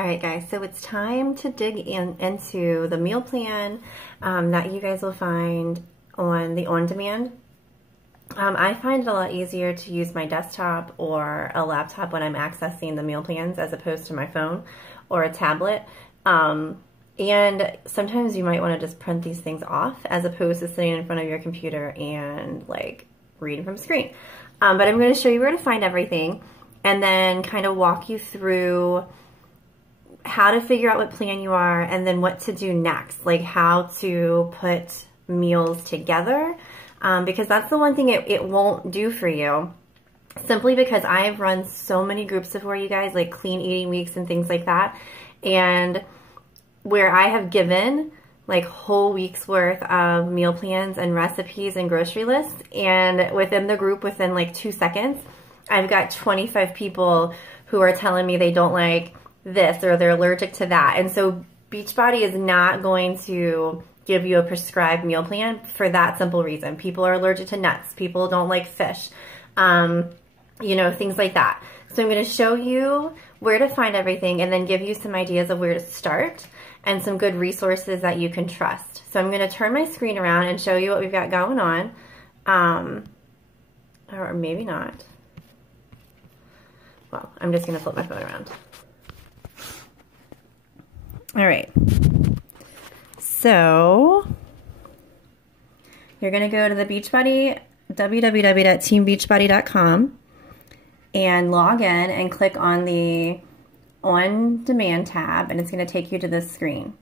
All right, guys, so it's time to dig into the meal plan that you guys will find on the on-demand. I find it a lot easier to use my desktop or a laptop when I'm accessing the meal plans as opposed to my phone or a tablet. And sometimes you might want to just print these things off as opposed to sitting in front of your computer and like reading from screen. But I'm going to show you where to find everything and then kind of walk you through how to figure out what plan you are and then what to do next, like how to put meals together, because that's the one thing it won't do for you, simply because I've run so many groups before, you guys, like clean eating weeks and things like that, and where I have given like whole weeks worth of meal plans and recipes and grocery lists, and within the group, within like 2 seconds, I've got 25 people who are telling me they don't like this or they're allergic to that. And so Beachbody is not going to give you a prescribed meal plan for that simple reason. People are allergic to nuts. People don't like fish, you know, things like that. So I'm going to show you where to find everything and then give you some ideas of where to start and some good resources that you can trust. So I'm going to turn my screen around and show you what we've got going on, or maybe not. Well, I'm just going to flip my phone around. All right, so you're going to go to the Beachbody, www.teambeachbody.com, and log in and click on the On Demand tab, and it's going to take you to this screen.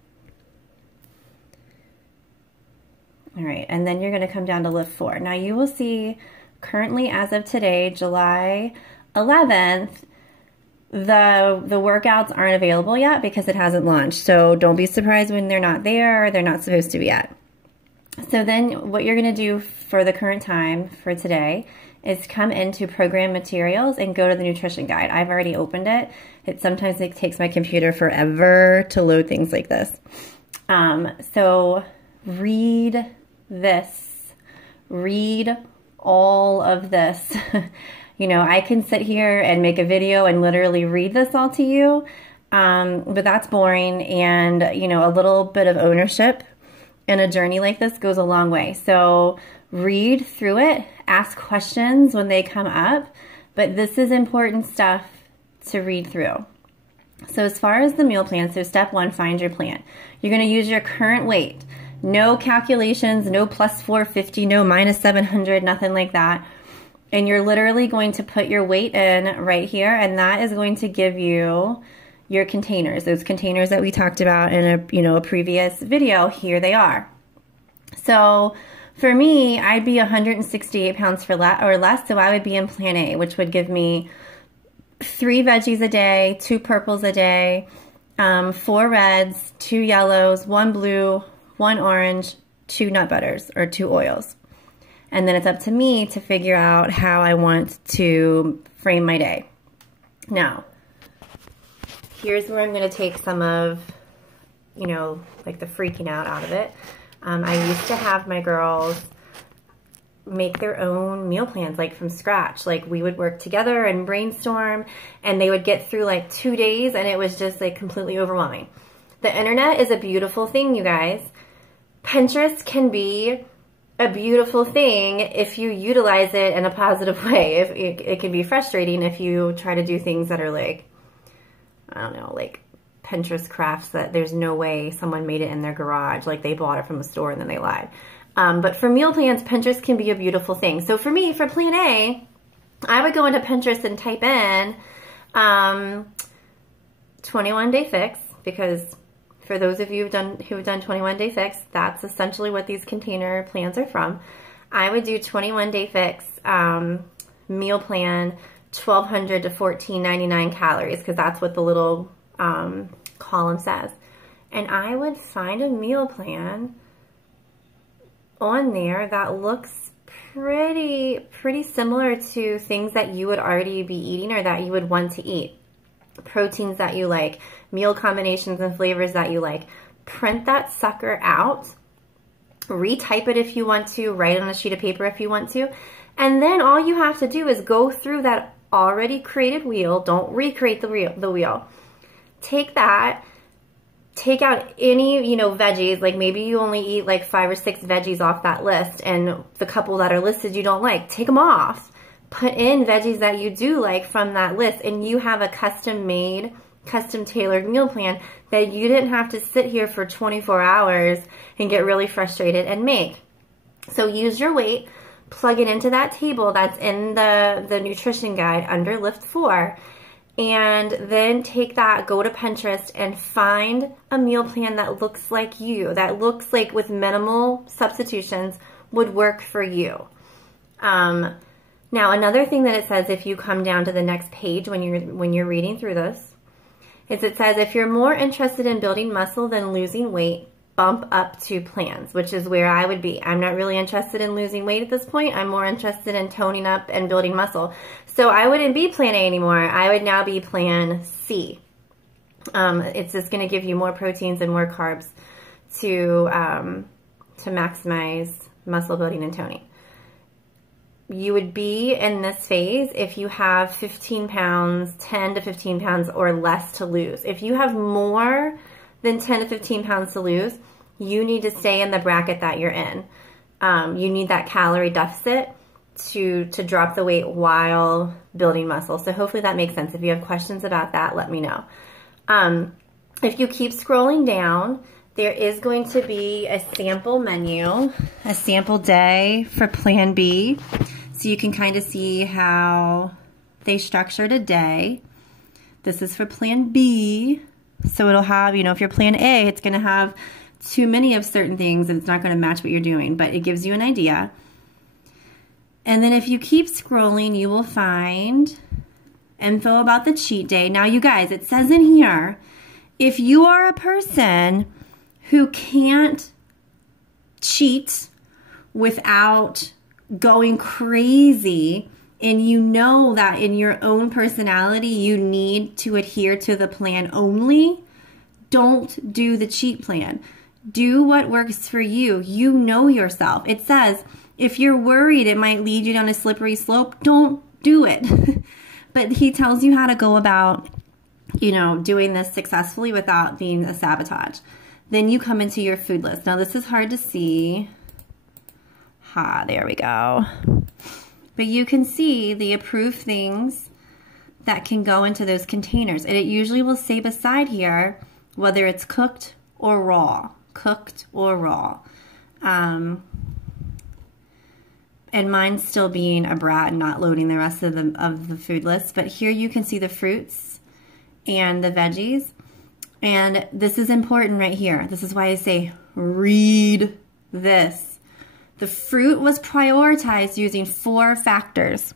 All right, and then you're going to come down to Lift 4. Now you will see currently, as of today, July 11th, the workouts aren't available yet because it hasn't launched. So don't be surprised when they're not there or they're not supposed to be yet. So then what you're going to do for the current time for today is come into program materials and go to the nutrition guide. I've already opened it. Sometimes it takes my computer forever to load things like this. So read this, read all of this. You know, I can sit here and make a video and literally read this all to you, but that's boring, and, you know, a little bit of ownership in a journey like this goes a long way. So read through it, ask questions when they come up, but this is important stuff to read through. So as far as the meal plan, so step 1, find your plan. You're going to use your current weight. No calculations, no plus 450, no minus 700, nothing like that. And you're literally going to put your weight in right here, and that is going to give you your containers. Those containers that we talked about in a previous video, here they are. So for me, I'd be 168 pounds or less, so I would be in Plan A, which would give me 3 veggies a day, 2 purples a day, 4 reds, 2 yellows, 1 blue, 1 orange, 2 nut butters or 2 oils. And then it's up to me to figure out how I want to frame my day. Now, here's where I'm going to take some of, you know, like the freaking out of it. I used to have my girls make their own meal plans, like from scratch. Like we would work together and brainstorm, and they would get through like 2 days, and it was just like completely overwhelming. The internet is a beautiful thing, you guys. Pinterest can be a beautiful thing if you utilize it in a positive way. It can be frustrating if you try to do things that are like, I don't know, like Pinterest crafts that there's no way someone made it in their garage, like they bought it from a store and then they lied. But for meal plans, Pinterest can be a beautiful thing. So for me, for Plan A, I would go into Pinterest and type in 21-day fix, because for those of you who've done 21-day fix, that's essentially what these container plans are from. I would do 21-day fix meal plan, 1,200 to 1,499 calories, because that's what the little column says. And I would find a meal plan on there that looks pretty similar to things that you would already be eating or that you would want to eat. Proteins that you like, meal combinations and flavors that you like. Print that sucker out, retype it if you want to, write it on a sheet of paper if you want to, and then all you have to do is go through that already created wheel. Don't recreate the wheel. take that, take out any, you know, veggies, like maybe you only eat like 5 or 6 veggies off that list, and the couple that are listed you don't like, take them off. Put in veggies that you do like from that list, and you have a custom made, custom tailored meal plan that you didn't have to sit here for 24 hours and get really frustrated and make. So use your weight, plug it into that table that's in the nutrition guide under Lift 4, and then take that, go to Pinterest and find a meal plan that looks like you, that looks like with minimal substitutions would work for you. Now, another thing that it says, if you come down to the next page when you're reading through this, is it says, if you're more interested in building muscle than losing weight, bump up to plans, which is where I would be. I'm not really interested in losing weight at this point. I'm more interested in toning up and building muscle. So I wouldn't be plan A anymore. I would now be plan C. It's just going to give you more proteins and more carbs to maximize muscle building and toning. You would be in this phase if you have 15 pounds, 10 to 15 pounds or less to lose. If you have more than 10 to 15 pounds to lose, you need to stay in the bracket that you're in. You need that calorie deficit to drop the weight while building muscle. So hopefully that makes sense. If you have questions about that, let me know. If you keep scrolling down, there is going to be a sample menu, a sample day for Plan B. So you can kind of see how they structured a day. This is for Plan B. So it'll have, you know, if you're Plan A, it's going to have too many of certain things and it's not going to match what you're doing, but it gives you an idea. And then if you keep scrolling, you will find info about the cheat day. Now, you guys, it says in here, if you are a person who can't cheat without going crazy, and you know that in your own personality you need to adhere to the plan only, don't do the cheat plan. Do what works for you. You know yourself. It says if you're worried it might lead you down a slippery slope, don't do it. But he tells you how to go about, you know, doing this successfully without being a sabotage. Then you come into your food list. Now this is hard to see. There we go. But you can see the approved things that can go into those containers. And it usually will say beside here whether it's cooked or raw. Cooked or raw. And mine's still being a brat and not loading the rest of the food list. But here you can see the fruits and the veggies. And this is important right here. This is why I say read this. The fruit was prioritized using 4 factors: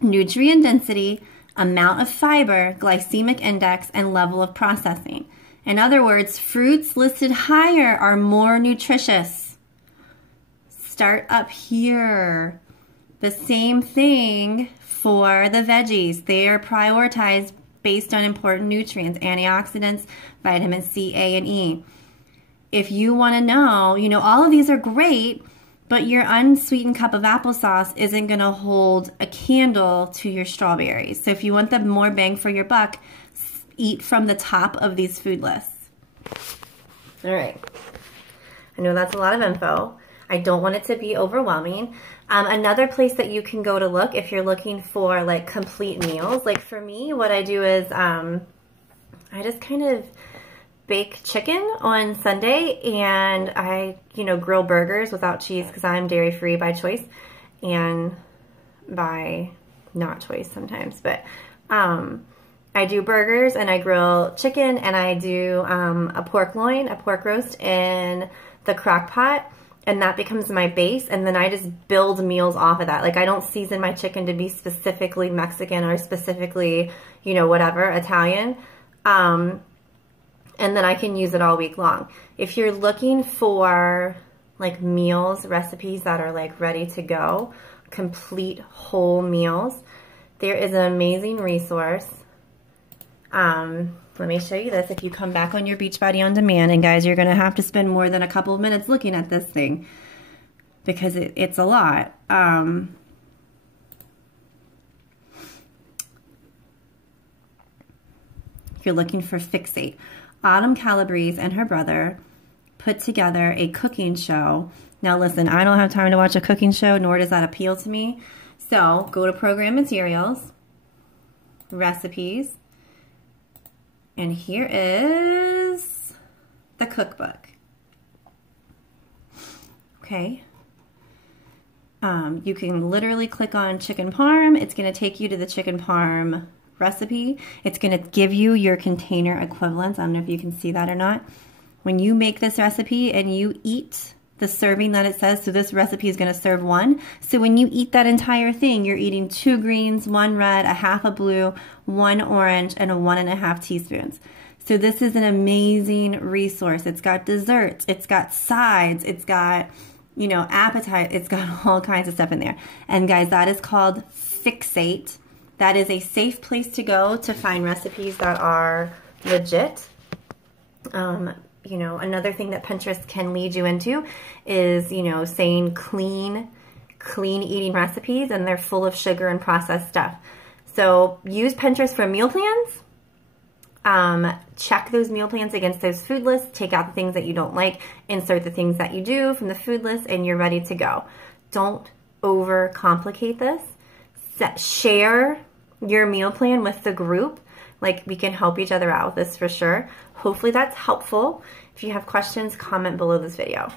nutrient density, amount of fiber, glycemic index, and level of processing. In other words, fruits listed higher are more nutritious. Start up here. The same thing for the veggies. They are prioritized based on important nutrients, antioxidants, vitamin C, A, and E. If you want to know, you know, all of these are great, but your unsweetened cup of applesauce isn't going to hold a candle to your strawberries. So if you want the more bang for your buck, eat from the top of these food lists. All right. I know that's a lot of info. I don't want it to be overwhelming. Another place that you can go to look if you're looking for like complete meals, like for me, what I do is I just kind of bake chicken on Sunday, and I, you know, grill burgers without cheese because I'm dairy free by choice and by not choice sometimes. But I do burgers and I grill chicken, and I do a pork loin, a pork roast in the crock pot, and that becomes my base, and then I just build meals off of that. Like I don't season my chicken to be specifically Mexican or specifically, you know, whatever, Italian. And then I can use it all week long. If you're looking for like meals, recipes that are like ready to go, complete whole meals, there is an amazing resource. Let me show you this. If you come back on your Beachbody On Demand, and guys, you're gonna have to spend more than a couple of minutes looking at this thing because it's a lot. You you're looking for Fixate. Autumn Calabrese and her brother put together a cooking show. Now listen, I don't have time to watch a cooking show, nor does that appeal to me. So go to Program Materials, Recipes, and here is the cookbook. Okay. You can literally click on chicken parm. It's going to take you to the chicken parm recipe. It's going to give you your container equivalents. I don't know if you can see that or not. When you make this recipe and you eat the serving that it says, so this recipe is going to serve 1. So when you eat that entire thing, you're eating 2 greens, 1 red, a half a blue, 1 orange, and a 1.5 teaspoons. So this is an amazing resource. It's got desserts, it's got sides, it's got, you know, appetite, it's got all kinds of stuff in there. And guys, that is called Fixate. That is a safe place to go to find recipes that are legit. You know, another thing that Pinterest can lead you into is, you know, saying clean eating recipes, and they're full of sugar and processed stuff. So use Pinterest for meal plans. Check those meal plans against those food lists, take out the things that you don't like, insert the things that you do from the food list, and you're ready to go. Don't overcomplicate this. Share your meal plan with the group. Like, we can help each other out with this for sure. Hopefully that's helpful. If you have questions, comment below this video.